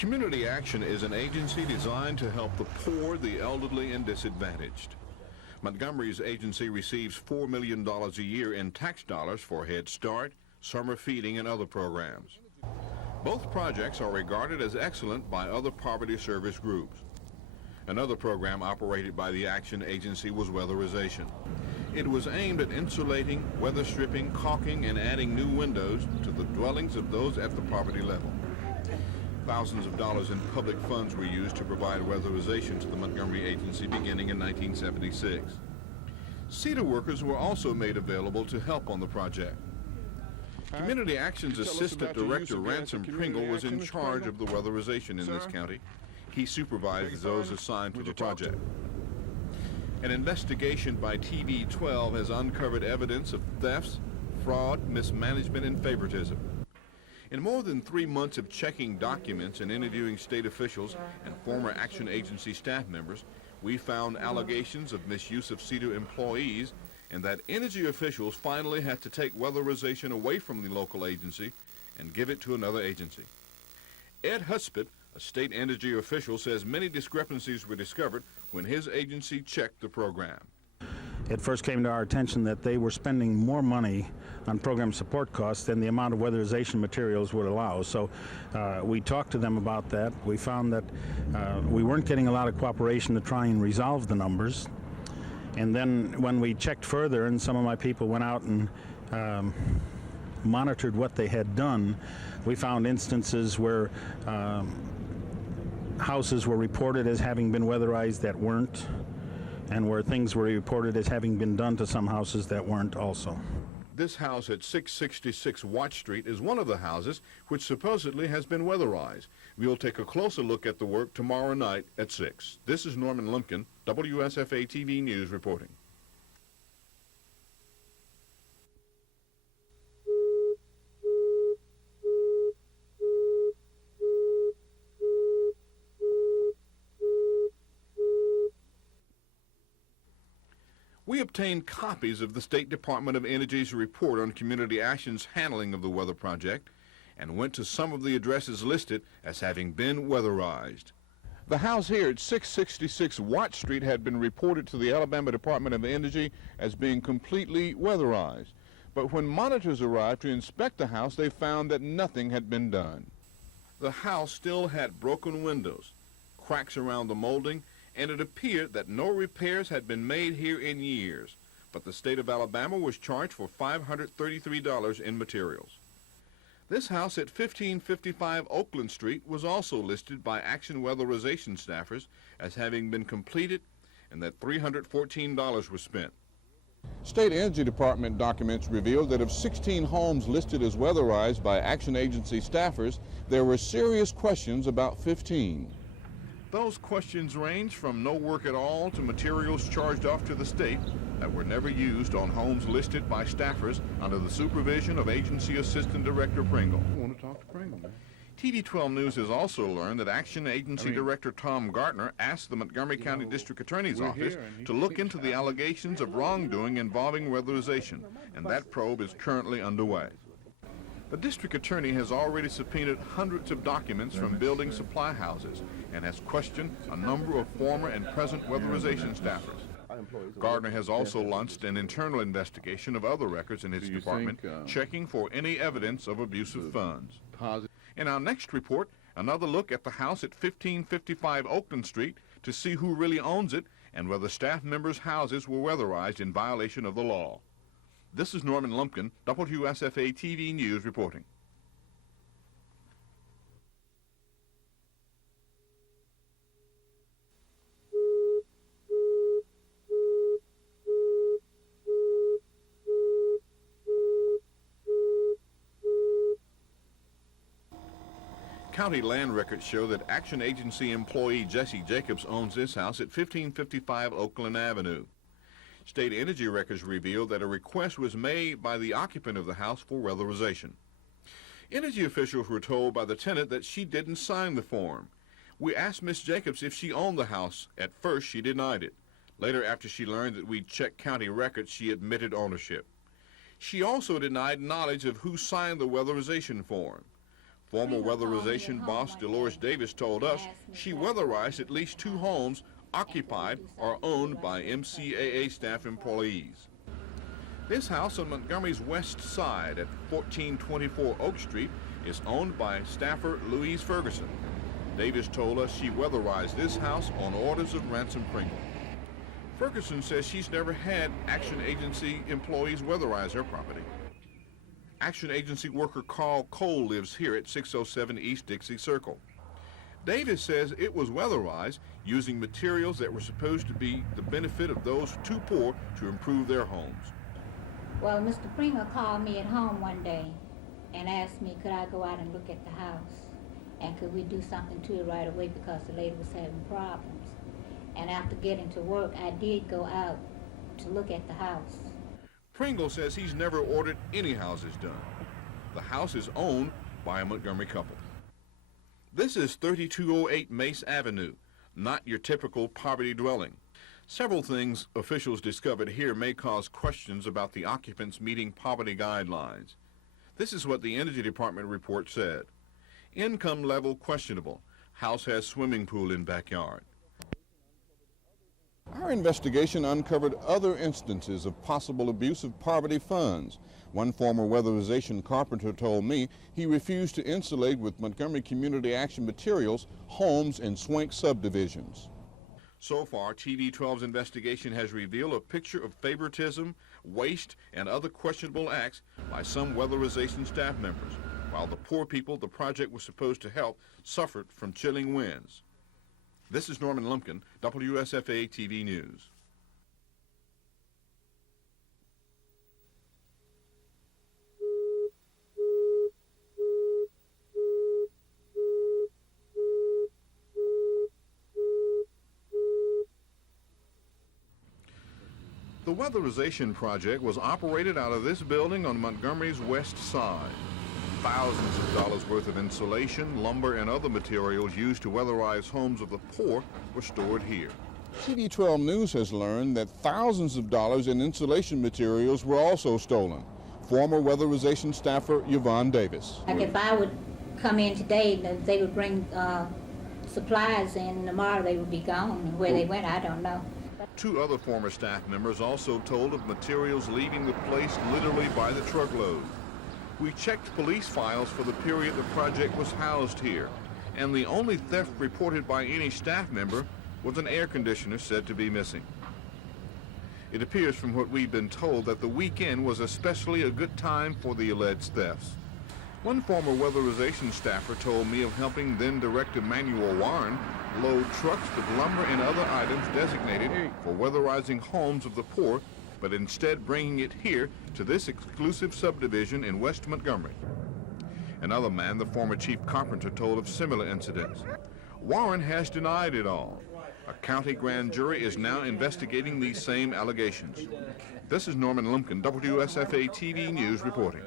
Community Action is an agency designed to help the poor, the elderly, and disadvantaged. Montgomery's agency receives $4 million a year in tax dollars for Head Start, summer feeding, and other programs. Both projects are regarded as excellent by other poverty service groups. Another program operated by the Action Agency was weatherization. It was aimed at insulating, weather stripping, caulking, and adding new windows to the dwellings of those at the poverty level. Thousands of dollars in public funds were used to provide weatherization to the Montgomery Agency beginning in 1976. CETA workers were also made available to help on the project. Community Action's Assistant Director, Ransom Pringle, was in charge of the weatherization in this county. He supervised those assigned to the project. An investigation by TV-12 has uncovered evidence of thefts, fraud, mismanagement, and favoritism. In more than 3 months of checking documents and interviewing state officials and former Action Agency staff members, we found allegations of misuse of CETA employees and that energy officials finally had to take weatherization away from the local agency and give it to another agency. Ed Hudspeth, a state energy official, says many discrepancies were discovered when his agency checked the program. It first came to our attention that they were spending more money on program support costs than the amount of weatherization materials would allow. So we talked to them about that. We found that we weren't getting a lot of cooperation to try and resolve the numbers. And then when we checked further and some of my people went out and monitored what they had done, we found instances where houses were reported as having been weatherized that weren't, and where things were reported as having been done to some houses that weren't also. This house at 666 Watt Street is one of the houses which supposedly has been weatherized. We'll take a closer look at the work tomorrow night at 6. This is Norman Lumpkin, WSFA TV News reporting. We obtained copies of the State Department of Energy's report on Community Action's handling of the weather project and went to some of the addresses listed as having been weatherized. The house here at 666 Watt Street had been reported to the Alabama Department of Energy as being completely weatherized. But when monitors arrived to inspect the house, they found that nothing had been done. The house still had broken windows, cracks around the molding, and it appeared that no repairs had been made here in years, but the state of Alabama was charged for $533 in materials. This house at 1555 Oakland Street was also listed by Action Weatherization staffers as having been completed and that $314 was spent. State Energy Department documents revealed that of 16 homes listed as weatherized by Action Agency staffers, there were serious questions about 15. Those questions range from no work at all to materials charged off to the state that were never used on homes listed by staffers under the supervision of Agency Assistant Director Pringle. I want to talk to Pringle, man. TV-12 News has also learned that Action Agency Director Tom Gartner asked the Montgomery County District Attorney's Office to look into the allegations of wrongdoing involving weatherization, and that probe is currently underway. The district attorney has already subpoenaed hundreds of documents from building supply houses and has questioned a number of former and present weatherization staffers. Gardner has also launched an internal investigation of other records in his department, checking for any evidence of abuse of funds. In our next report, another look at the house at 1555 Oakland Street to see who really owns it and whether staff members' houses were weatherized in violation of the law. This is Norman Lumpkin, WSFA TV News reporting. County land records show that Action Agency employee Jesse Jacobs owns this house at 1555 Oakland Avenue. State energy records reveal that a request was made by the occupant of the house for weatherization. Energy officials were told by the tenant that she didn't sign the form. We asked Miss Jacobs if she owned the house. At first, she denied it. Later, after she learned that we'd checked county records, she admitted ownership. She also denied knowledge of who signed the weatherization form. Former weatherization boss Dolores Davis told us she weatherized at least 2 homes occupied or owned by MCAA staff employees. This house on Montgomery's west side at 1424 Oak Street is owned by staffer Louise Ferguson. Davis told us she weatherized this house on orders of Ransom Pringle. Ferguson says she's never had Action Agency employees weatherize her property. Action Agency worker Carl Cole lives here at 607 East Dixie Circle. Davis says it was weatherized using materials that were supposed to be the benefit of those too poor to improve their homes. Well, Mr. Pringle called me at home one day and asked me could I go out and look at the house and could we do something to it right away because the lady was having problems. And after getting to work, I did go out to look at the house. Pringle says he's never ordered any houses done. The house is owned by a Montgomery couple. This is 3208 Mace Avenue, not your typical poverty dwelling. Several things officials discovered here may cause questions about the occupants meeting poverty guidelines. This is what the Energy Department report said. Income level questionable. House has swimming pool in backyard. Our investigation uncovered other instances of possible abuse of poverty funds. One former weatherization carpenter told me he refused to insulate with Montgomery Community Action materials homes in Swank subdivisions. So far, TV12's investigation has revealed a picture of favoritism, waste, and other questionable acts by some weatherization staff members, while the poor people the project was supposed to help suffered from chilling winds. This is Norman Lumpkin, WSFA TV News. The weatherization project was operated out of this building on Montgomery's west side. Thousands of dollars worth of insulation, lumber, and other materials used to weatherize homes of the poor were stored here. TV12 News has learned that thousands of dollars in insulation materials were also stolen. Former weatherization staffer Yvonne Davis. Like if I would come in today, they would bring supplies in, tomorrow they would be gone. And where they went, I don't know. 2 other former staff members also told of materials leaving the place literally by the truckload. We checked police files for the period the project was housed here, and the only theft reported by any staff member was an air conditioner said to be missing. It appears from what we've been told that the weekend was especially a good time for the alleged thefts. One former weatherization staffer told me of helping then-Director Manuel Warren load trucks with lumber and other items designated for weatherizing homes of the poor, but instead bringing it here to this exclusive subdivision in West Montgomery. Another man, the former chief carpenter, told of similar incidents. Warren has denied it all. A county grand jury is now investigating these same allegations. This is Norman Lumpkin, WSFA TV News reporting.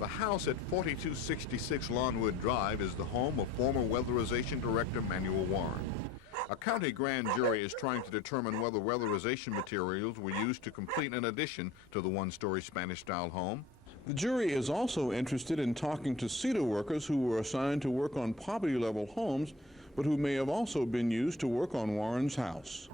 The house at 4266 Lawnwood Drive is the home of former weatherization director Manuel Warren. A county grand jury is trying to determine whether weatherization materials were used to complete an addition to the one-story Spanish-style home. The jury is also interested in talking to CETA workers who were assigned to work on poverty-level homes, but who may have also been used to work on Warren's house.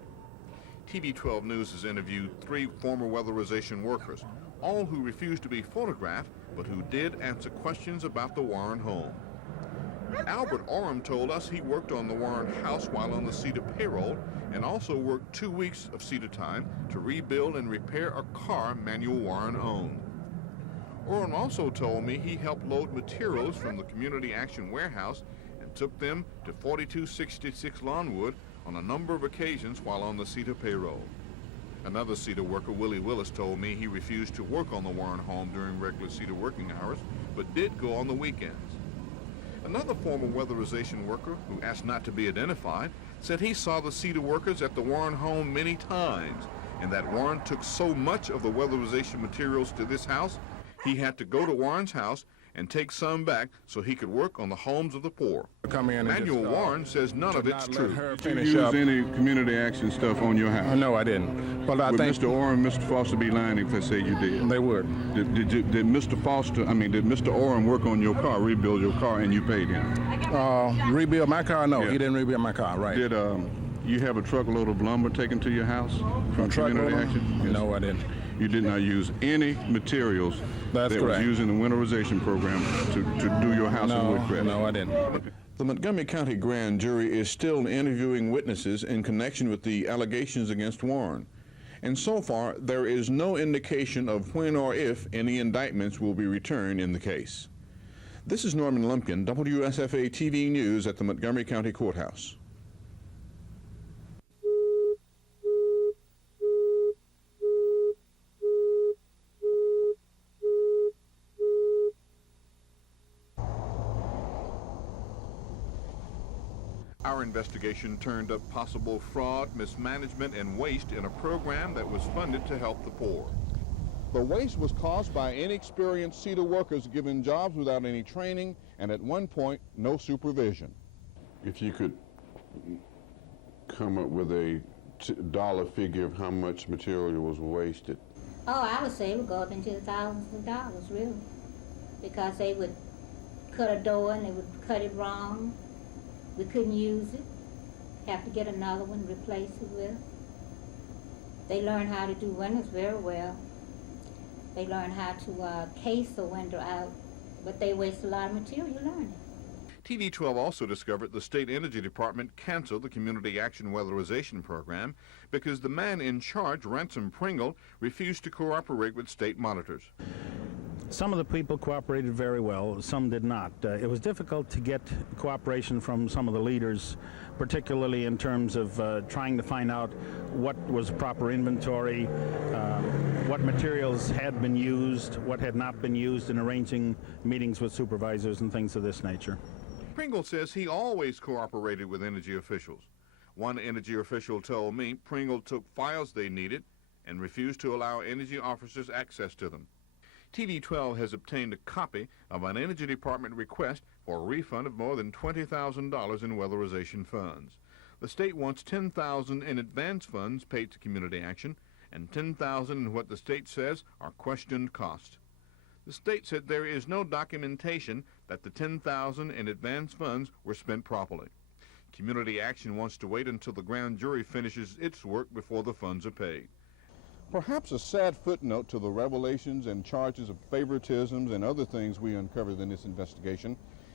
TV12 News has interviewed 3 former weatherization workers, all who refused to be photographed, but who did answer questions about the Warren home. Albert Oram told us he worked on the Warren house while on the CETA payroll and also worked 2 weeks of CETA time to rebuild and repair a car Manuel Warren owned. Oram also told me he helped load materials from the Community Action Warehouse and took them to 4266 Lawnwood on a number of occasions while on the CETA payroll. Another CETA worker, Willie Willis, told me he refused to work on the Warren home during regular CETA working hours, but did go on the weekends. Another former weatherization worker, who asked not to be identified, said he saw the CETA workers at the Warren home many times, and that Warren took so much of the weatherization materials to this house, He had to go to Warren's house and take some back so he could work on the homes of the poor. Come in and Manuel just, Warren says none of it's true. Did you use any community action stuff on your house? No, I didn't. But I Would think Mr. Orr and Mr. Foster be lying if they say you did? they would. Did Mr. Orr work on your car, rebuild your car, and you paid him? Rebuild my car? No, Yeah. he didn't rebuild my car. Right. Did you have a truckload of lumber taken to your house from community action? Yes. No, I didn't. You did not use any materials That's that correct. was used in the winterization program to do your house in Woodcrest? No, I didn't. The Montgomery County Grand Jury is still interviewing witnesses in connection with the allegations against Warren. And so far, there is no indication of when or if any indictments will be returned in the case. This is Norman Lumpkin, WSFA TV News at the Montgomery County Courthouse. Our investigation turned up possible fraud, mismanagement, and waste in a program that was funded to help the poor. The waste was caused by inexperienced CETA workers given jobs without any training and at one point, no supervision. If you could come up with a dollar figure of how much material was wasted. Oh, I would say it would go up into the thousands of dollars, really. Because they would cut a door and they would cut it wrong. We couldn't use it. Have to get another one to replace it with. They learned how to do windows very well. They learned how to case the window out, but they waste a lot of material learning. TV12 also discovered the State Energy Department canceled the Community Action Weatherization Program because the man in charge, Ransom Pringle, refused to cooperate with state monitors. Some of the people cooperated very well, some did not. It was difficult to get cooperation from some of the leaders, particularly in terms of trying to find out what was proper inventory, what materials had been used, what had not been used in arranging meetings with supervisors and things of this nature. Pringle says he always cooperated with energy officials. One energy official told me Pringle took files they needed and refused to allow energy officers access to them. TV12 has obtained a copy of an Energy Department request for a refund of more than $20,000 in weatherization funds. The state wants $10,000 in advance funds paid to community action and $10,000 in what the state says are questioned costs. The state said there is no documentation that the $10,000 in advance funds were spent properly. Community action wants to wait until the grand jury finishes its work before the funds are paid. Perhaps a sad footnote to the revelations and charges of favoritisms and other things we uncovered in this investigation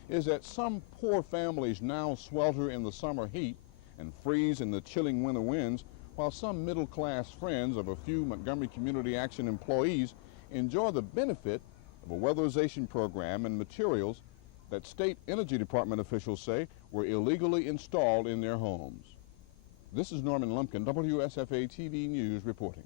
is that some poor families now swelter in the summer heat and freeze in the chilling winter winds, while some middle-class friends of a few Montgomery Community Action employees enjoy the benefit of a weatherization program and materials that State Energy Department officials say were illegally installed in their homes. This is Norman Lumpkin, WSFA TV News reporting.